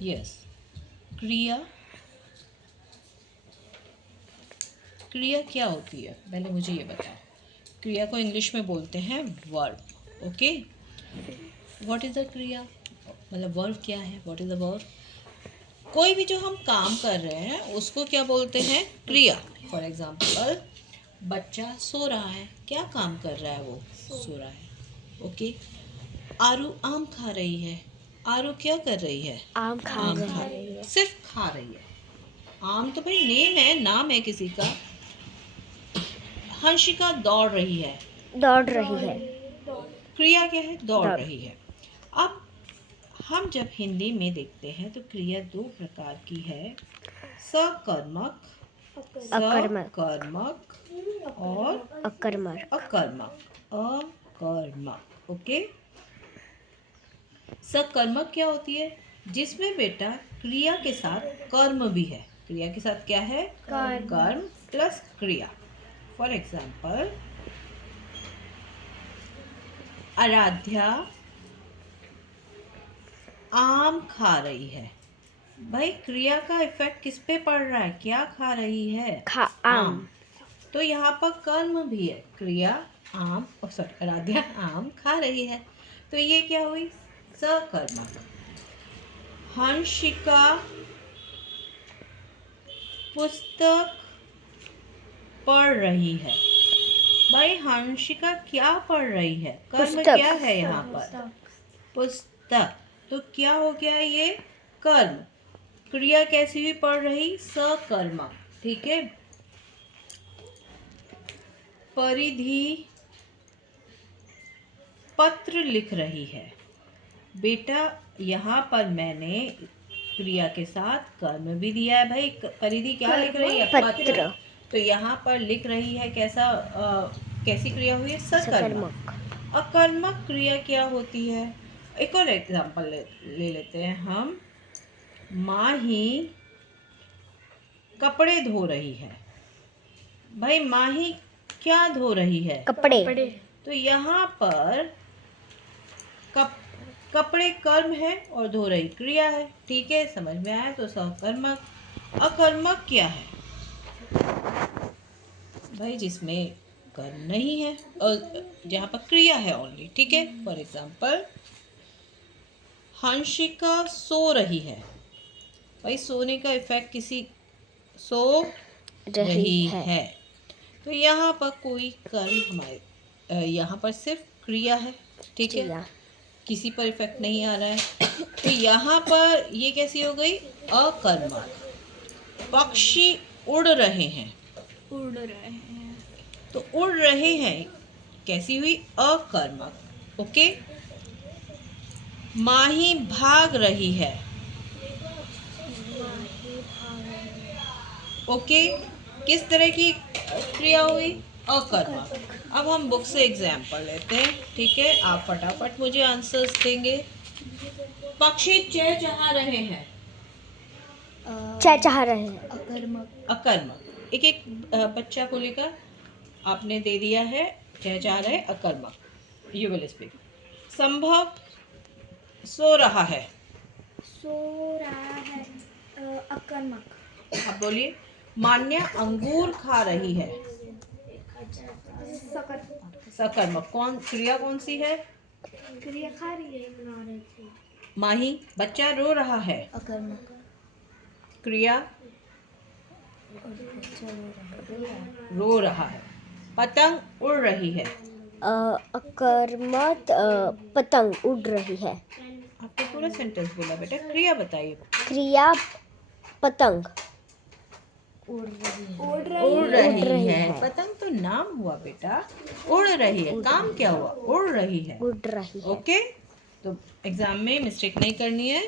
Yes. क्रिया, क्रिया क्या होती है पहले मुझे ये बताओ। क्रिया को इंग्लिश में बोलते हैं verb. Okay, what is the क्रिया, मतलब वर्ब क्या है, व्हाट इज द वर्ब। कोई भी जो हम काम कर रहे हैं उसको क्या बोलते हैं, क्रिया। फॉर एग्जाम्पल, बच्चा सो रहा है, क्या काम कर रहा है, वो सो रहा है। ओके, आरू आम खा रही है, आरू क्या कर रही है, आम खा रही है। सिर्फ खा रही है। आम तो भाई नेम है, नाम है किसी का। हंसिका दौड़ रही है, दौड़ रही है। क्रिया क्या है, दौड़ दौड़। रही है। अब हम जब हिंदी में देखते हैं तो क्रिया दो प्रकार की है, सकर्मक, अकर्मक। सकर्मक और अकर्मक। अकर्मक, अकर्मक। ओके, सकर्मक क्या होती है, जिसमें बेटा क्रिया के साथ कर्म भी है। क्रिया के साथ क्या है, कर्म प्लस क्रिया। फॉर एग्जाम्पल, आराध्या आम खा रही है। भाई क्रिया का इफेक्ट किस पे पड़ रहा है, क्या खा रही है, आम। तो यहाँ पर कर्म भी है, क्रिया आम, सॉरी आराध्या आम खा रही है, तो ये क्या हुई, सकर्मक। हंसिका पुस्तक पढ़ रही है। भाई हंसिका क्या पढ़ रही है, कर्म पुस्तक। क्या है यहाँ पर, पुस्तक, तो क्या हो गया ये, कर्म। क्रिया कैसी भी पढ़ रही, सकर्मक। ठीक है। परिधि पत्र लिख रही है। बेटा यहाँ पर मैंने क्रिया के साथ कर्म भी दिया है। भाई परिधि क्या लिख रही है, पत्र। तो यहाँ पर लिख रही है, कैसा कैसी क्रिया हुई है, सकर्मक। अकर्मक क्रिया क्या होती है, एक और एग्जांपल ले लेते हैं हम। माही कपड़े धो रही है। भाई माही क्या धो रही है, कपड़े। तो यहाँ पर कपड़े कर्म है और धो रही क्रिया है। ठीक है, समझ में आया, तो सकर्मक। अकर्मक क्या है, भाई जिसमें कर्म नहीं है और जहाँ पर क्रिया है ओनली। ठीक है, फॉर एग्जाम्पल, हंसिका सो रही है। भाई सोने का इफेक्ट किसी, सो रही है, तो यहाँ पर कोई कर्म हमारे, यहाँ पर सिर्फ क्रिया है। ठीक है, किसी पर इफेक्ट नहीं आ रहा है, तो यहाँ पर ये कैसी हो गई, अकर्मक। पक्षी उड़ रहे हैं, तो उड़ रहे हैं कैसी हुई, अकर्मक। ओके, माही भाग रही है। ओके, किस तरह की क्रिया हुई, अकर्मक। अब हम बुक से एग्जाम्पल लेते हैं। ठीक है, आप फटाफट मुझे आंसर्स देंगे। पक्षी चहचहा रहे हैं, चहचहा रहे हैं। अकर्मक। अकर्मक, एक एक बच्चा को लेकर आपने दे दिया है, चहचहा रहे, अकर्मक। You will speak. संभव सो रहा है, अकर्मक। आप बोलिए। मान्या अंगूर खा रही है, सकर्मक। कौन क्रिया कौन सी है, क्रिया खा रही है, बना रही थी। माही बच्चा रो रहा है, अकर्मक। क्रिया रो रहा है। पतंग उड़ रही है, अकर्मक। पतंग उड़ रही है। आपने पूरा सेंटेंस बोला बेटा, क्रिया बताइए। क्रिया पतंग उड़ रही है। पतंग तो नाम हुआ बेटा, उड़ रही है, काम क्या हुआ, उड़ रही है। उड़ रही है। ओके, तो एग्जाम में मिस्टेक नहीं करनी है।